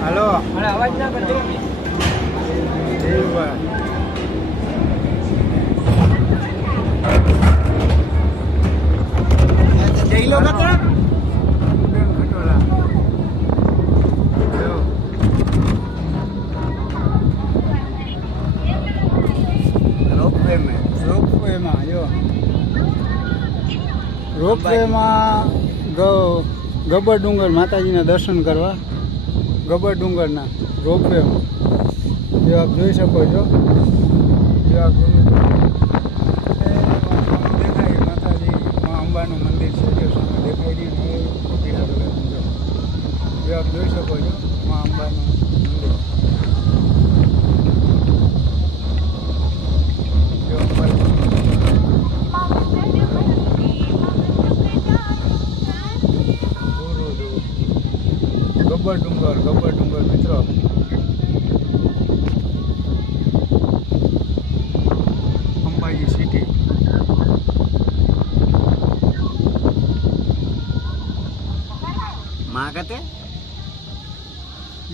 હાલો અવાજ ના કરજો જઈ લો ખટોલા રોપવેમાં ગબ્બર ડુંગર માતાજીના દર્શન કરવા ગબ્બર ડુંગરના રોપવેમાં જે આપ જોઈ શકો છો જે આપ દેખાય માતાજી મા અંબાનું મંદિર છે જે સામે દેખાઈ રહ્યું પીળા કલરનું જે આપ જોઈ શકો છો મા અંબાનું મંદિર ગબ્બર ડુંગર મિત્રો અંબાજી સિટી માગતે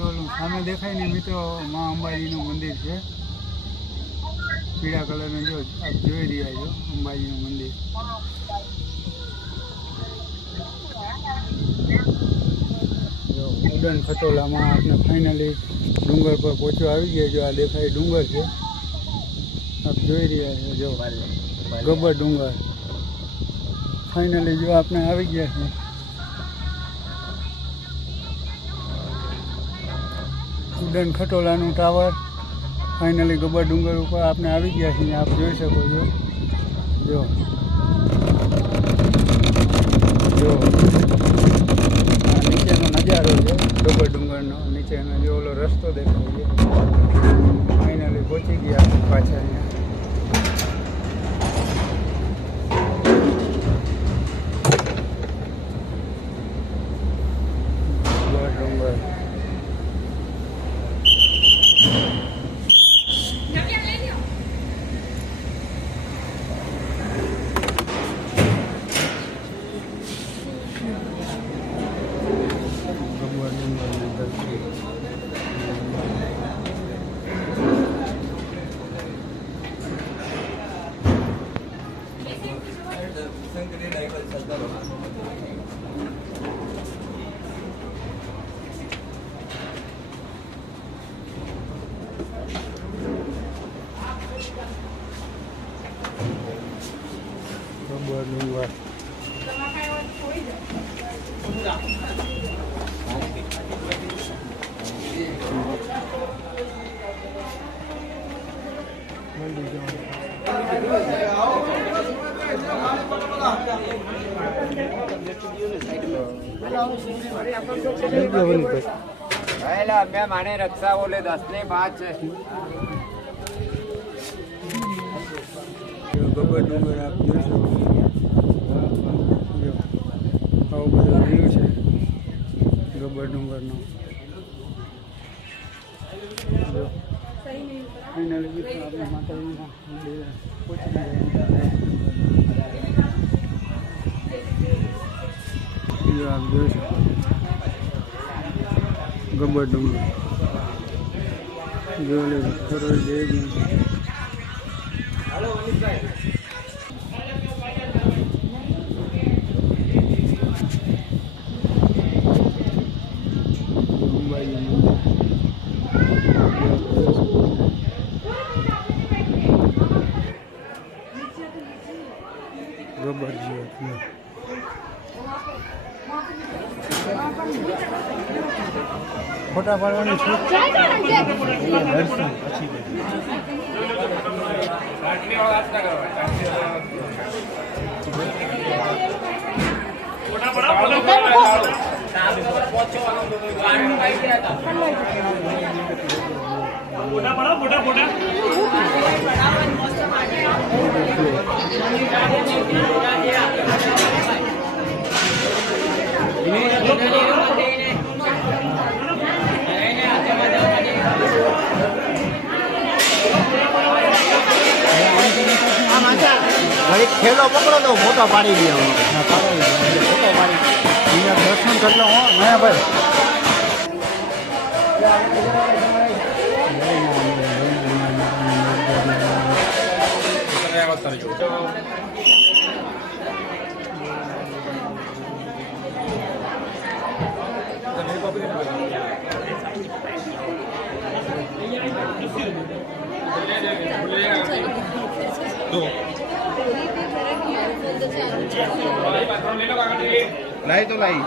ઓલું સામે દેખાય ને મિત્રો મા અંબાજીનું મંદિર છે પીળા કલરનું જો આપ જોઈ રહ્યા છો અંબાજીનું મંદિર ઉડન ખટોલામાં આપણે ફાઇનલી ડુંગર પર પહોંચવા આવી ગયા જો આ દેખાય ડુંગર છે આપ જોઈ રહ્યા છો જો ગબ્બર ડુંગર ફાઇનલી જો આપણે આવી ગયા છે ઉડન ખટોલાનું ટાવર ફાઇનલી ગબ્બર ડુંગર ઉપર આપણે આવી ગયા છીએ આપ જોઈ શકો છો જો નીચેનો નજારો છે ગબ્બર ડુંગરનો નીચેનો જે ઓલો રસ્તો દેખાય છે ફાઇનલી પહોંચી ગયા પાછા અહીંયા ડુંગર मैं माने रक्षा बोले 10 ने 5 ગબ્બર ડુંગર આપ જોઈ શકો આવો બધો વ્યૂ છે ગબ્બર ડુંગરનો ફાઇનલી આપણે માતાજીના મંદિરે પહોંચી ગયા આપ જોઈ શકો ગબ્બર ડુંગર જોડે ફરવા જઈ ગયું ફોટા પાડવાની છે દર્શન પછી Masa ઘડીક ખેલો પકડો તો ફોટો પાડી દે હા, પાડો. ફોટો પાડી અહીંયા દર્શન કરી લો હો નયા ભાઈ. લાઈ તો લાઈ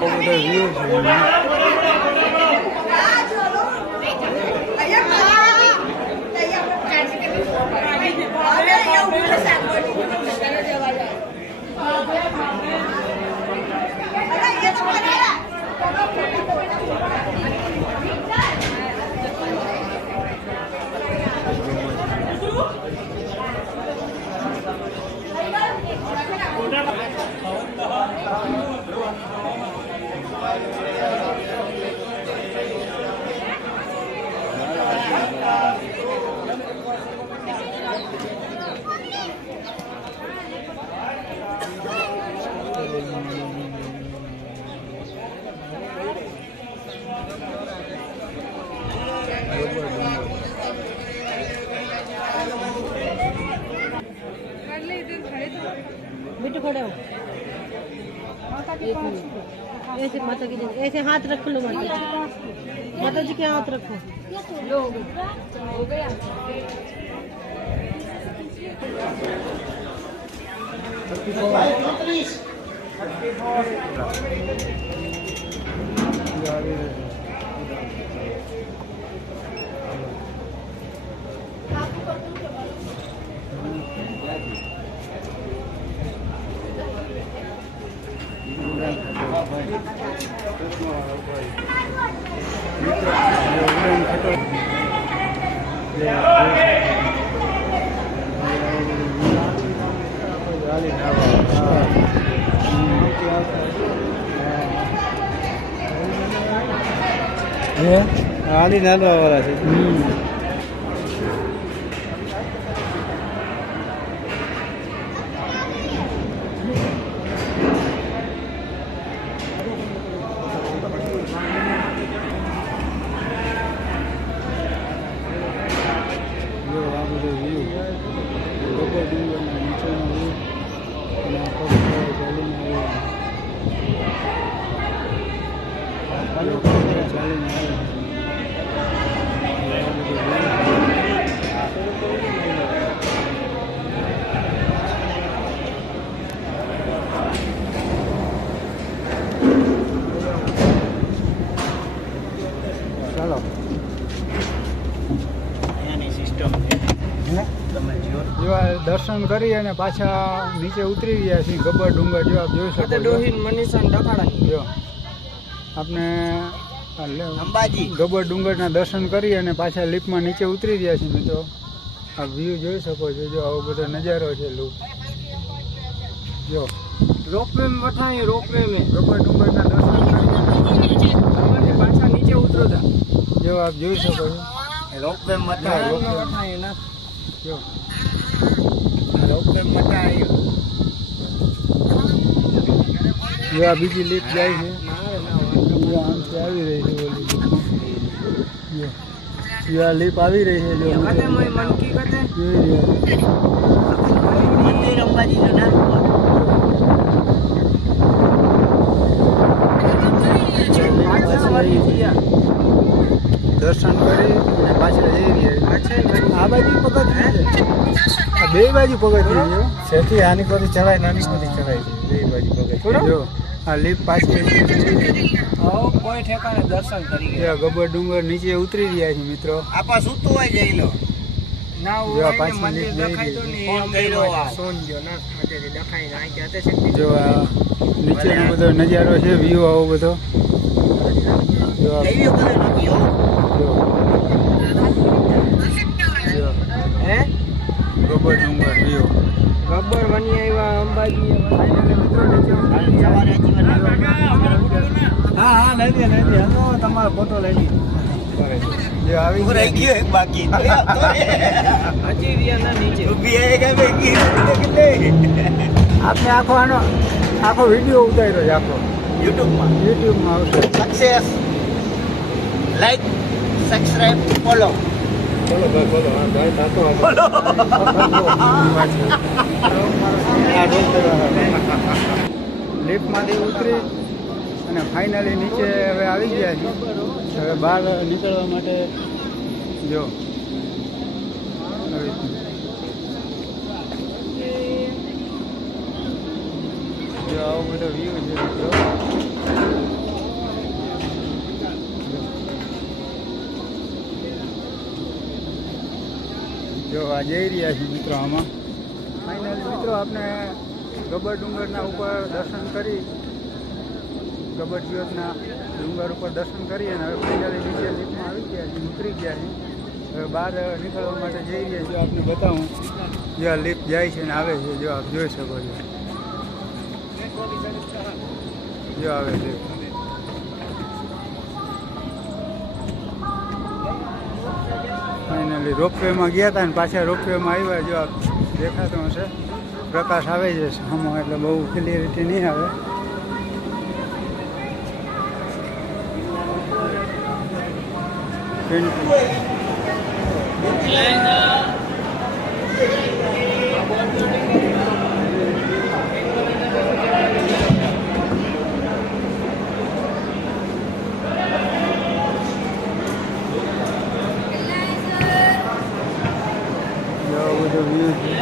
બહુ બધો વ્યૂ છે અહીંયા. बेटो खड़े हो एक मिनट ऐसे माता की ऐसे हाथ रख लो माता जी के हाथ रखो हो गया હાલી નાલવા વાળા છે. ચાલો અહીંયાની સિસ્ટમ છે તમે જો જેવા દર્શન કરી અને પાછા નીચે ઉતરી ગયા છીએ ગબ્બર ડુંગર જો આપ જોઈ શકો છો. મનીષા ડખાડા જો આપણે અંબાજી ગબ્બર ડુંગરના દર્શન કરી અને પાછા લિફ્ટમાં નીચે ઉતરી ગયા છીએ મિત્રો. આ વ્યૂ જોઈ શકો છો. જો આવો બધો નજારો છે. જો રોપવે વઠાય રોપવે મેં ગબ્બર ડુંગરના દર્શન કરી પાછા નીચે ઉતરોતા જો આપ જોઈ શકો છો. Ropeway વઠાય, ropeway. વઠાય ના જો રોપવે વઠાય જો આ બીજી લિફ્ટ જાય છે. જો આમથી આવી રહી છે ઓલી lift. જો આ લિફ્ટ આવી રહી છે. જો મિત્રો મનકી કતે જોઈ રહ્યા મંદિર અંબાજી ના દર્શન કરી અને પાછળ જઈ રહ્યા. આ બાજુ પગથિયું છે. આ બે બાજુ પગથિયું છે. સેથી આની પર ચડાય નાની પર ચડાય છે બે બાજુ પગે જો આ લિફ્ટ પાછી કોઈ ઠેકાણે દર્શન કરી ગયા. ગબ્બર ડુંગર નીચે ઉતરી રહ્યા છે મિત્રો. આપા સુતું હોય જઈ લો ના જો હોય પાછી મંદિર lift જઈ દેખાય તો રહી. નહીં ફોન કર્યો સોન જો ના અત્યારે દેખાય ના કે અત્યારે જો આ નીચેનો બધો નજારો છે. વ્યૂ આવો બધો જો આ- જો. જો. ગબ્બર ડુંગર વ્યૂ. ગબ્બર બની આવ્યા અંબાજી હા લઈ દે તમારો ફોટો લઈ લે જે આવી ગયા. હજી રહ્યા ના નીચે આપણે આખો વિડીયો ઉતાર્યો છે આખો યુટ્યુબમાં આવશે. સક્સેસ લાઈક સબસ્ક્રાઇબ ફોલો બોલો ભાઈ બોલો હા ભાઈ થાતો લિફ્ટમાંથી ઉતરી અને ફાઇનલી નીચે હવે આવી ગયા છે. હવે બહાર નીકળવા માટે જો આવી રીતનું. જો આવો બધો વ્યૂ છે મિત્રો. જો આ જઈ રહ્યા છે મિત્રો આમાં. ફાઇનલી મિત્રો આપણે ગબ્બર ડુંગરના ઉપર દર્શન કરી, ગબ્બર જ્યોતના ડુંગર ઉપર દર્શન કરી અને હવે ફાઇનલી નીચે લિફ્ટમાં આવી ગયા છે, ઉતરી ગયા છે. હવે બહાર નીકળવા માટે જઈ રહ્યા જો આપને બતાવું. જો આ લિફ્ટ જાય છે અને આવે છે, જો આપ જોઈ શકો છો. જો આવે લિફ્ટ. ફાઇનલી રોપવેમાં ગયા હતા ને પાછા રોપવેમાં આવ્યા. જો આપ દેખાતો હશે, પ્રકાશ આવે છે સામો, એટલે બહુ ક્લિયરિટી નહીં આવે. બધો વ્યૂ છે.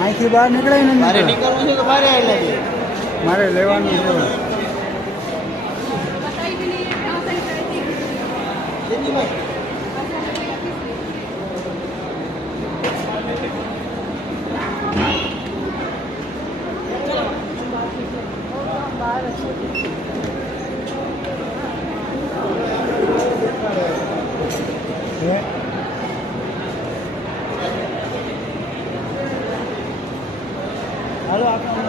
અહીંથી બહાર નીકળાય ને મારે નીકળવું છે કે મારે આવી મારે લેવાનું છે. હાલો આપણે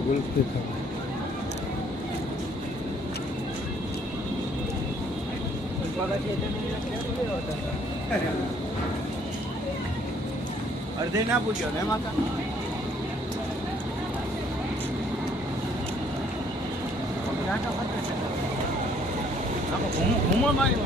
ગુલફી અડધે ના પૂછ્યો ને માતા ઘૂમો મારી